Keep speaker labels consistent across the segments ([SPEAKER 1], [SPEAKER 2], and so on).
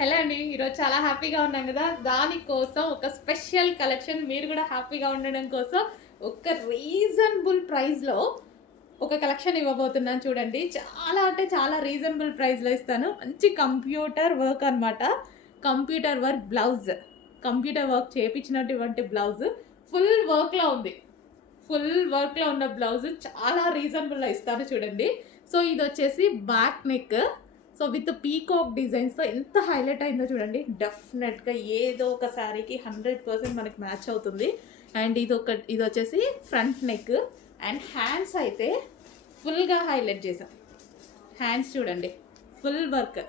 [SPEAKER 1] Hello అండి ఈరోజు చాలా హ్యాపీగా ఉన్నాం కదా. దానికోసం ఒక స్పెషల్ కలెక్షన్ మీరు కూడా హ్యాపీగా ఉండడం కోసం ఒక రీజనబుల్ ప్రైస్లో ఒక కలెక్షన్ ఇవ్వబోతున్నాను చూడండి. చాలా అంటే చాలా రీజనబుల్ ప్రైస్లో ఇస్తాను. మంచి కంప్యూటర్ వర్క్ అన్నమాట. Computer work blouse. Computer work చేపించినటువంటి blouse. Full వర్క్లో ఉంది. ఫుల్ వర్క్లో ఉన్న బ్లౌజ్ చాలా రీజనబుల్లో ఇస్తాను చూడండి. సో ఇది వచ్చేసి back neck. So with peacock డిజైన్స్తో ఎంత హైలైట్ అయిందో చూడండి. డెఫినెట్గా ఏదో ఒక శారీకి హండ్రెడ్ పర్సెంట్ మనకి మ్యాచ్ అవుతుంది. అండ్ ఇది ఒక ఇది వచ్చేసి ఫ్రంట్ నెక్ అండ్ హ్యాండ్స్ అయితే ఫుల్గా హైలైట్ చేసాం హ్యాండ్స్ చూడండి. ఫుల్ వర్క్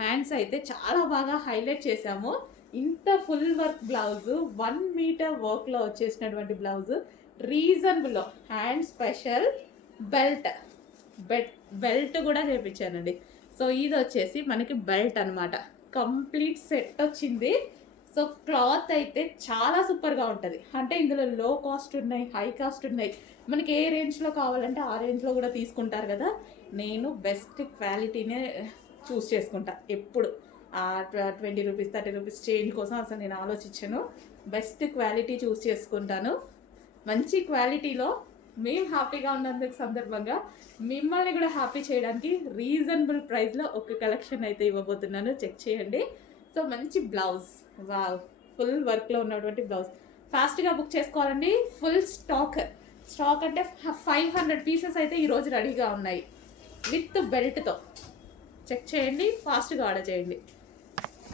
[SPEAKER 1] హ్యాండ్స్ అయితే చాలా బాగా హైలైట్ చేసాము ఇంత full work blouse one meter వర్క్లో వచ్చేసినటువంటి blouse రీజనబుల్లో hand special belt bet belt కూడా చేపించానండి. సో ఇది వచ్చేసి మనకి బెల్ట్ అనమాట కంప్లీట్ సెట్ వచ్చింది. సో క్లాత్ అయితే చాలా సూపర్గా ఉంటుంది. అంటే ఇందులో లో కాస్ట్ ఉన్నాయి హై కాస్ట్ ఉన్నాయి. మనకి ఏ రేంజ్లో కావాలంటే ఆ రేంజ్లో కూడా తీసుకుంటారు కదా. నేను బెస్ట్ క్వాలిటీనే చూస్ చేసుకుంటా ఎప్పుడు. ఆ twenty rupees thirty rupees change కోసం అసలు నేను ఆలోచించాను. బెస్ట్ క్వాలిటీ చూస్ చేసుకుంటాను. మంచి క్వాలిటీలో మేము హ్యాపీగా ఉన్నందుకు సందర్భంగా మిమ్మల్ని కూడా హ్యాపీ చేయడానికి రీజనబుల్ ప్రైస్లో ఒక కలెక్షన్ అయితే ఇవ్వబోతున్నాను. చెక్ చేయండి. సో మంచి బ్లౌజ్. వావ్. ఫుల్ వర్క్లో ఉన్నటువంటి బ్లౌజ్. ఫాస్ట్గా బుక్ చేసుకోవాలండి. Full stock. స్టాక్ అంటే ఫైవ్ హండ్రెడ్ పీసెస్ అయితే ఈరోజు రెడీగా ఉన్నాయి. విత్ బెల్ట్తో. చెక్ చేయండి. ఫాస్ట్గా ఆర్డర్ చేయండి.